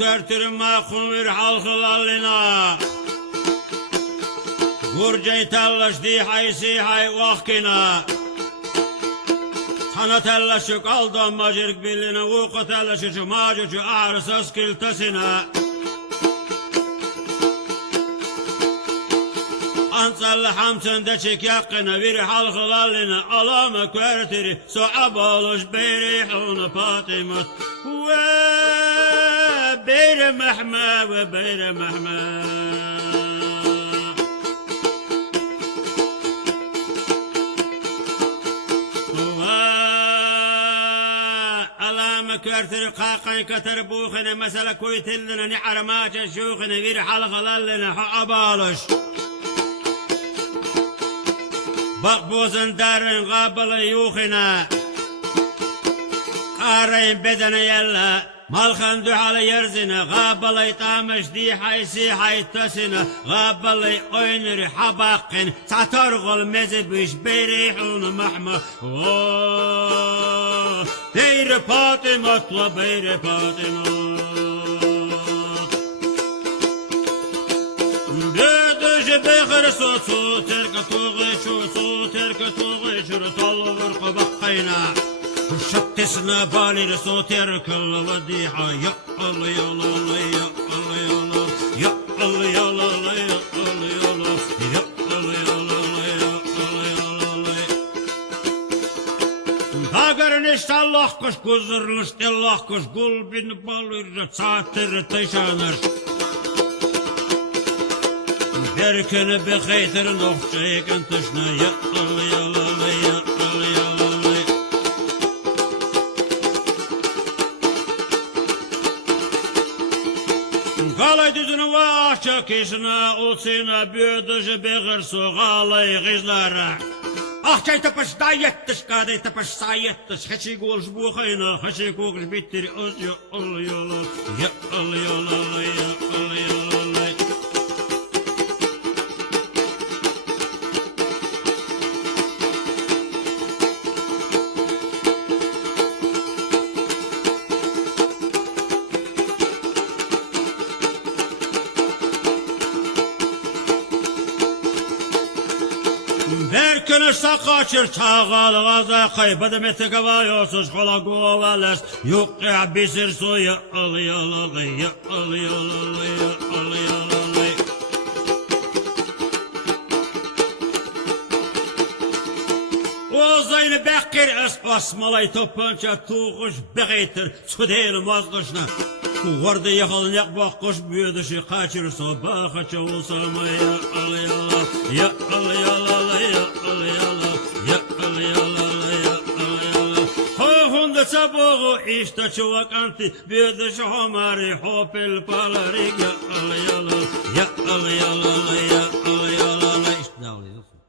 körtürüm makun bir halkılalına. Gurcay tallaş di hay si hay vakina. Sana tellaşı kaldan macırk biline uqa tellaşı şu macıcı ağrısız kiltasına. Ansallı hamsında çek yakına bir halkılalına alama körtürü soğab oluş beyrihunu patimat ve beyre mehme ve beyre mehme. كارتر قاقين كتر بوخنا مثلا كويتلنا نحرمات شوخنا غير حلقة لنا حقبالش بقبوزن دارن قابل يوخنا قارين بدنا يلا مالخندو على يرزنا غابل يطامش دي حيسي حيتسنا غابل يقينر حباقن تعترغل مزبش بريحون محمى بير فاطمة وبير فاطمة بدج بخر صوتو ترك توغي شو ترك توغي شر طلور قبقينا شتسنا بالي رسو ترك الوديعة يا الله يا الله يا الله يا الله يا الله يا الله يا الله يا الله يا الله يا الله يا الله يا الله Agar Allah kuş kuzurluş Allah kuş gul bin balır çatır taşanır. Berkene be khaytır nohçay kan taşna ya Allah ya Allah ya Allah ya Allah. Galay düzünü vaşça kişine uçina büyüdücü beğir soğalay gizlara. Ahçay tapış dayettiş kaday tapış sayettiş haçı golş bu khayna haçı golş bittir öz ya Allah ya Allah ya Allah ya Allah ya Allah ya Allah. Berkene sakaçır çağalı gaza kaybede metekava yosuz kola guvalas yok ya bisir soya alıyalalı ya alıyalalı ya alıyalalı. O zayını bekir es asmalay topança tuğuş beğitir çudeyli mazgışna. Vardı yakalanacak bakış büyüdüşü kaçır sabah kaça olsa mı ya alıyalalı ya alıyalalı ya alıyalalı ya alıyalalı ya alıyalalı. Hohunda çabuğu işte çuvak anti büyüdüşü homari hopil palarik ya alıyalalı ya alıyalalı ya alıyalalı. İşte alıyalalı.